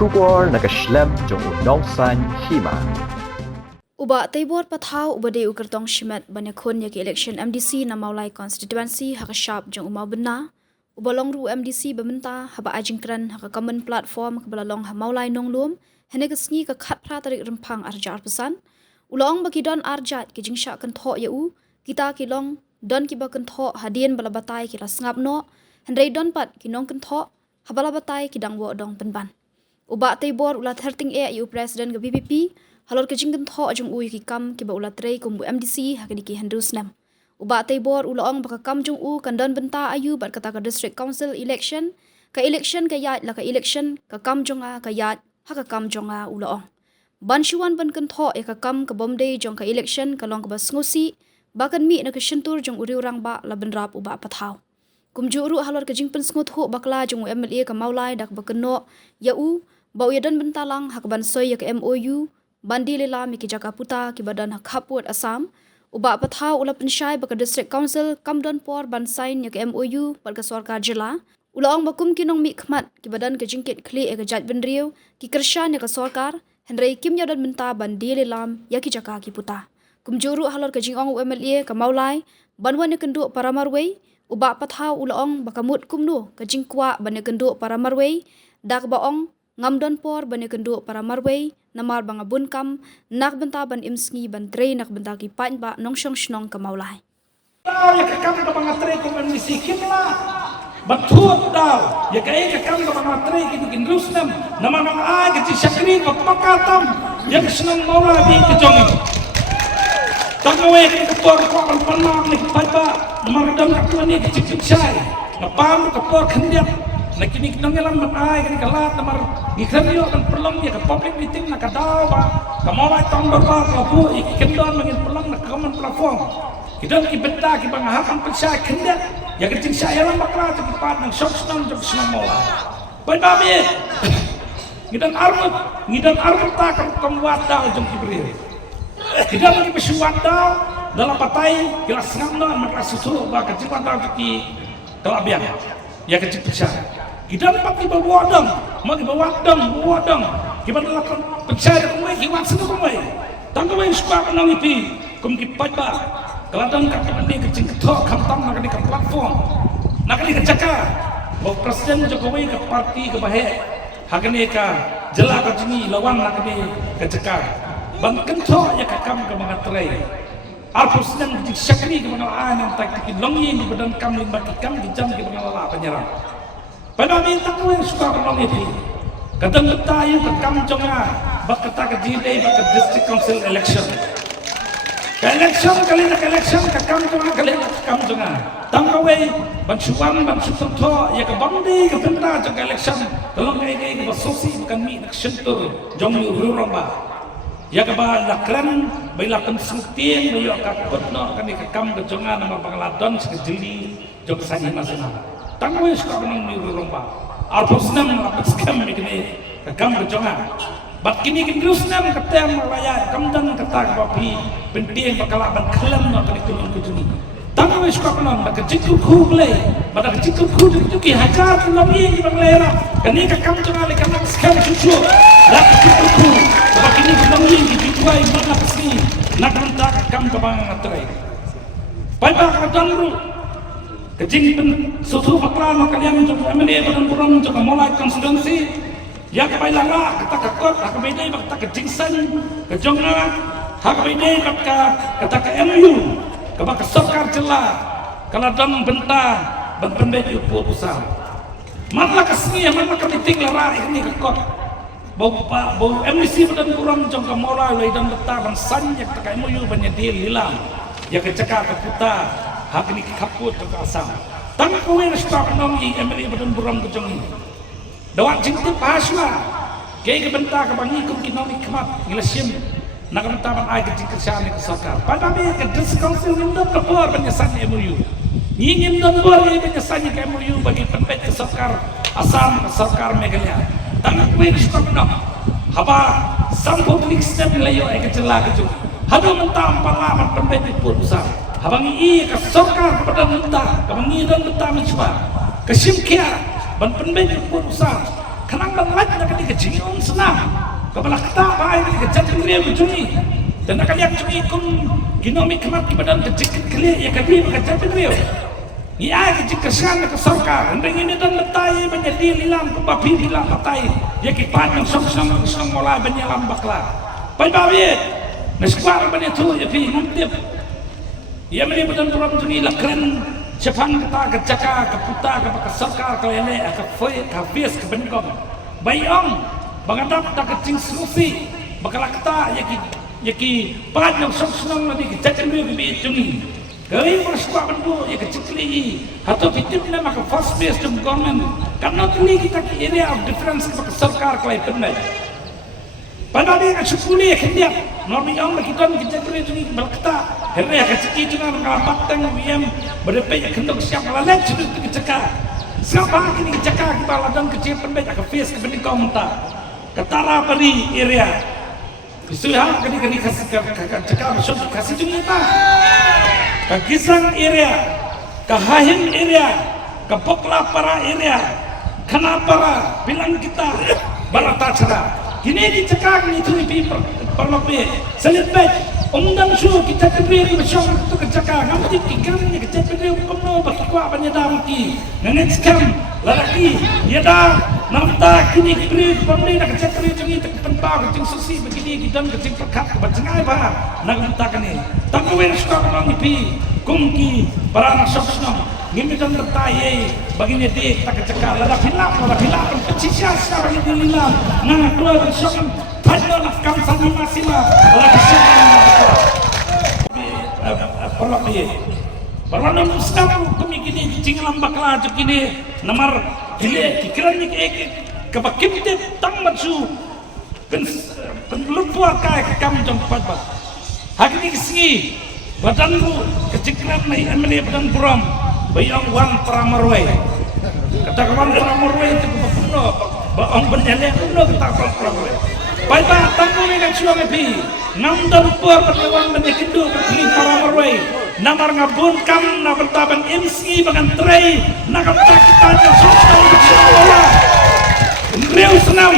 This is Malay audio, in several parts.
Shubor nakaslem jong unongsan hima. Uba taibor pathau uba de ukertong shimet banyakhon yak election MDC na Maulai constituency haka sharp jong umau bena uba longru MDC bementa haba ajingkran haka common platform kabala long ha Maulai nonglum hene kesngi ka khat pra tarik rempang arjar pesan ulong bagi don arjat ki jingsha kan tho yau kita ki long don ki ba kan tho hadien bala batai ki rasngap no hendrai don pat ki nong kan tho habala batai ki dangwo dong penban uba taibor ula 13 yu president ga BBP halor ke jingkan tho jong ui ki kam ki ba ula trei kumbu MDC hakani ki handus nam uba taibor ula ong baka kam jong u kandan benta ayu bat kata ka district council election ka yat la ka election ka kam jong a ka yat ha ka kam jong a ula ong ban shuan ban kan tho e ka kam ka bomde jong ka election ka long ka bas ngosi bakan mi na ka shintur jong uri urang ba la benrap uba pathau kumjuru halor ke jingpen sngot ho bakla jong MLA ka Maulai dak bakno ya u bau yadan bentalang hak ban soy yak MOU bandi lela mi ki jaka puta ki badan hak haput Assam uba pathau ula pensyai baka district council kamdon por ban sign yak MOU balka sarkar jila ulaong bakum kinong mi khmat ki badan ke jingkit kli e ka jaj benriu ki kershan yak sarkar henrei kim yadan benta bandi lelam yak ki jaka ki puta kumjuru halor ke jingong MLA ka Maulai banwan kendu paramarwei uba pathau ulaong bakamut kumnu ka jingkwa ban kendu paramarwei dak baong ngamdon por ban kendu paramarwei namar banga bunkam nak benta ban imsngi ban trei nak benta ki pain ba nongshong shnong ka Maulai ya ka kam ka banga trei ko ban misikin la batut daw ya ka kam ka banga trei ki kin rusnam namar banga ay ka shakri ko pakatam ya shnong Maulai bi ka jongi tangwe ki por ko an panam ni paiba namar dam ka ni ki chai na pam ka por khandiat na kini nongelan matai kini kalat namar ikhanyo kan perlong ya ka public meeting na kadaw ba kamawai tong berba kapu ikendon mangin perlong na common platform kidan ki betta ki bangahapan pensya kenda ya kecing saya lang bakla to kipat ng shop snong jog snong mola pai babi ngidan armut ta kan kamwat daw jong kibril kidan ki pesuat daw dalam patai kila sngam na makasusu ba kecipan daw ki kalabian ya kecing pensya kita dapat dibawa magi bawadang kita dapat percaya kumai kiwan senu kumai tangkawai suka kenal itu kum kipat ba keladang kata ni kecing ketok kamtam nak di platform nak di kecaka bawa presiden Jokowi ke parti ke bahe hakane ka jela ka jini lawan nak di kecaka bang kentok ya kakam ke mangatrai presiden kecing syakri ke mangalaan yang tak kikin longi di badan kam limba kikam di jam ke mangalala penyerang pada minta ko yang suka menolong itu kadang tayo ke kamjonga bak kata ke jide bak ke district council election kali nak election ke kamjonga kali nak kamjonga tangkawe bansuan bansutonto ya ke bandi ke benda jang election tolong ke basosi bukan mi nak sentur jong ururomba ya ke ba lakran bai lakan sangtien bai ka kotno kan ke kam ke jonga nama pangladon sekejeli jong sangi masana tangwe suka menang ni rumba arpusnam apat skam mikne kagam berjonga bat kini kin rusnam katem malaya kamdan kata bapi penting bakala ban khalam na kani kunun kujuni tangwe suka menang dak jiku khuble pada jiku khud ki hajar nabi ni banglera kani kagam jonga le kam skam chuchu dak jiku khud bat kini nabi ki ditwai mana psi nak mentak kam kabang atrai pai ba kadang kecing pen susu maklan kalian untuk MLA badan kurang untuk Maulai constituency ya kepai lala kata kakot hak beda kata kecing san kejongna hak beda kata ke MU ke sarkar jela kaladang benta ban pembedi pusat mana kesni mana kemiting lara ini kakot bau MDC badan kurang untuk Maulai lai dan letak ban san yang tak MU banyak hilang ya kecaka ke puta hak ini kaput ke asam tang kowe stop nong i MLA badan buram ke jongi dawat jingtip pasla ke benta ke bangi kum kinong ikmat ngelasim nak benta ban ai ke jingkersan ke sarkar pada me ke district council ngindop ke por penyesan MOU ngingim dom bor ke penyesan ke MOU bagi pempet ke sarkar asam ke sarkar Meghalaya tang kowe stop nong haba sam public step layo ke jela ke jongi hadu mentam parlamen pempet pur besar habangi i ka sarkar kepada mentah kabangi dan mentah mencoba kesimkia ban penben pun usah kenang banget nak di kejingon senang kepala kita baik di kejadian dia berjuni dan nak lihat cumi kum ginomi kemat di badan kejikit kali ya kali kejadian dia ya kejik kesan ke sarkar hendeng ini dan letai menjadi lilam kebabi bilang letai ya kipan yang song mulai benyalam bakla baik neskuar benetu ya pi ngantip ya meni badan puram juni lakren Jepang kita ke Jaka, ke Puta, ke Sarkar, ke Lele, ke Foy, ke Fies, ke Bengkong. Bayang, bangadap tak kecing selusi, bakal kita yaki panjang senang lagi kejajan dia ke jungi. Kali bersuka bendu ya kecikli, atau fitip nama ke first base jum government. Karena tuli kita ke area of difference ke Sarkar ke Lele. Pada dia ke sepuluh ya kendia, normi yang kita kejajan dia jungi balkta. Herre keciki juga ngalapat teng wiem berdepe kendok siap lalat sudah keceka siapa kini keceka kita ladang kecil pendek ke face ke benih komentar ketara peri areaisuha kini kasih keceka masuk kasih juga ke Gisang area ke Hahin area ke Pokla para area kenapa bilang kita balata cara kini dicekak ni tu pi perlopi selipet undang suruh kita beri bersama itu kecaka nanti tikernya kita beri kono bagi kuat banyak damki nenek skam lelaki dia dah nampak kini beri pembeli nak kecak beri jangi tak penpau kecing susi begini dan kecing perkat kebacengai bah nak mentakan ni tak kawin suka orang ipi kongki para anak sosnam ngimi dan bertayai begini dia tak kecaka lada hilap pecisya sekarang ini lila nah keluar bersama Padahal kam sana masih lah, lagi perlu dia. Berwarna musnah kami kini cinglam bakla kini namar gile kikiran ni kebakim dia tamat su penlupuar kaya kam jempat bah. Hari ni kesini badanku kecikran ni ambil badan buram bayang wan peramarway. Kata kawan peramarway itu kebakuno, baong benyale kuno kita peramarway. Baiklah, tanggung dengan suami pi. Namdan puar berlewan menekidu berkini para merway. Namar ngabun kam na bertaban MC bagan tray. Nakam kita yang sosial bersyawala. Riau senam.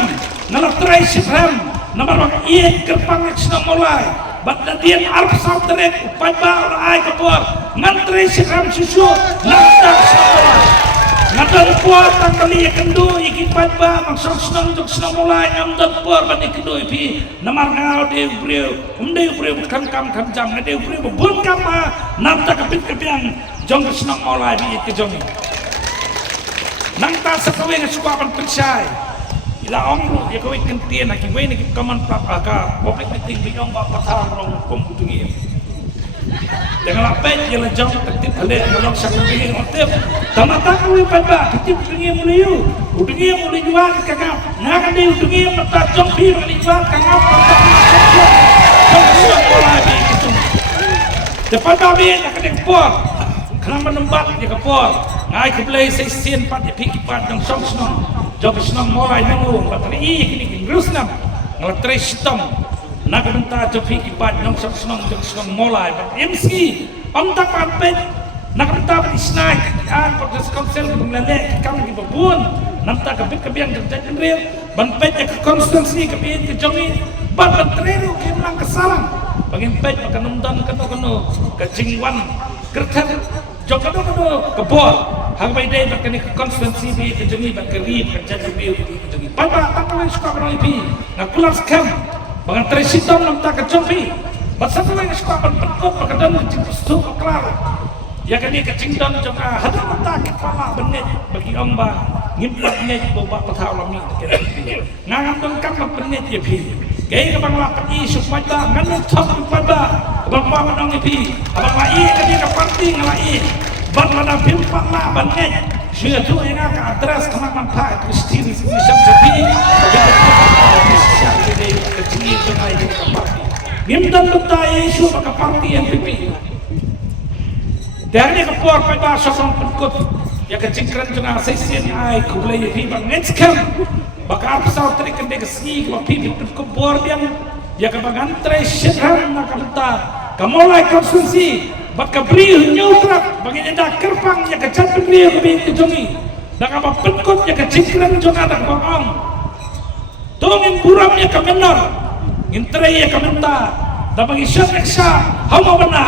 Nalak tray syifram. Namar wak iet kerpang senam mulai. Badan dian arp sauterek. Upai ba orang ay kepuar. Ngan tray syifram susu. Namdan senam mulai. Ngadan puar tak kali kendu ikipat ba maksud senang untuk senang mulai ngadan puar ban ikendu ipi namar ngau de breu umde breu kam jam ngade breu bun kam nam tak kapit kapiang jong senang mulai bi ke jong nang ta sakawe ngasuka ban pensai ila ong ya kowe kentien nak we ni kaman ka public meeting bi ong ba patang rong kum tungi jangan lapet yang lejong tertib ada nolong satu pilih motif tamatan kami pada tertib dunia mulai dunia mulai jual kakak nak ada dunia mata jompi mulai jual kakak mulai itu depan kami nak ada kepor kerana menempat dia kepor ngai kebelai sesien pat dia pikir pat yang song senang jom senang mulai nunggu bateri kini gerusnam ngelatri sistem nak bentar jopi kipat nong senang mulai MC om tak pampet nak bentar isnai proses konsel mengelak kami di babun nampak kebiang kerjaan real banpet ke konstansi kebiang ke jongi ban benteru kelang kesalang bagian pet makan nonton keno kecingwan kertas jok keno kebor hang by day makan ke konstansi bi ke jongi ban kerip kerjaan real jongi papa tak suka orang ipi nak pulang skam Bangan terisitam nam tak kecompi. Basa ko yang suka penpekop pagkadan ng pusto klaro. Ya kani kecingdan joka hadam tak kepala benet bagi omba ngimpat net boba pathaw lami. Ngangam kam benet ya pi. Kaya kabang lapat isu pada nganut top pada abang mawan ang ipi. Abang lai kani ka party ngalai. Ban lada pimpak la benet. Sudah tu yang agak adres kena manfaat Kristiani Indonesia jadi kecil tunai di parti. Gimdan betai isu maka parti NPP. Dari kepor pada sosok penkut ya kecingkran juga sesien ai kubulai di bang ngecam. Baka apsal teri kende kesini kalau pipi penkut bor yang ya kebangan tresyram nak kata kamulai konsumsi. Baka beri nyutrak bagi ada kerpang yang kecat beri ke jongi dak apa penkutnya ke cikran jong adak bangong tungin buramnya ke menor intreye ke menta dak bagi syat eksa hama benar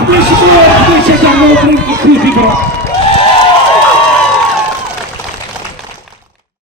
Kubi semua, kubi sejarah, kubi bro.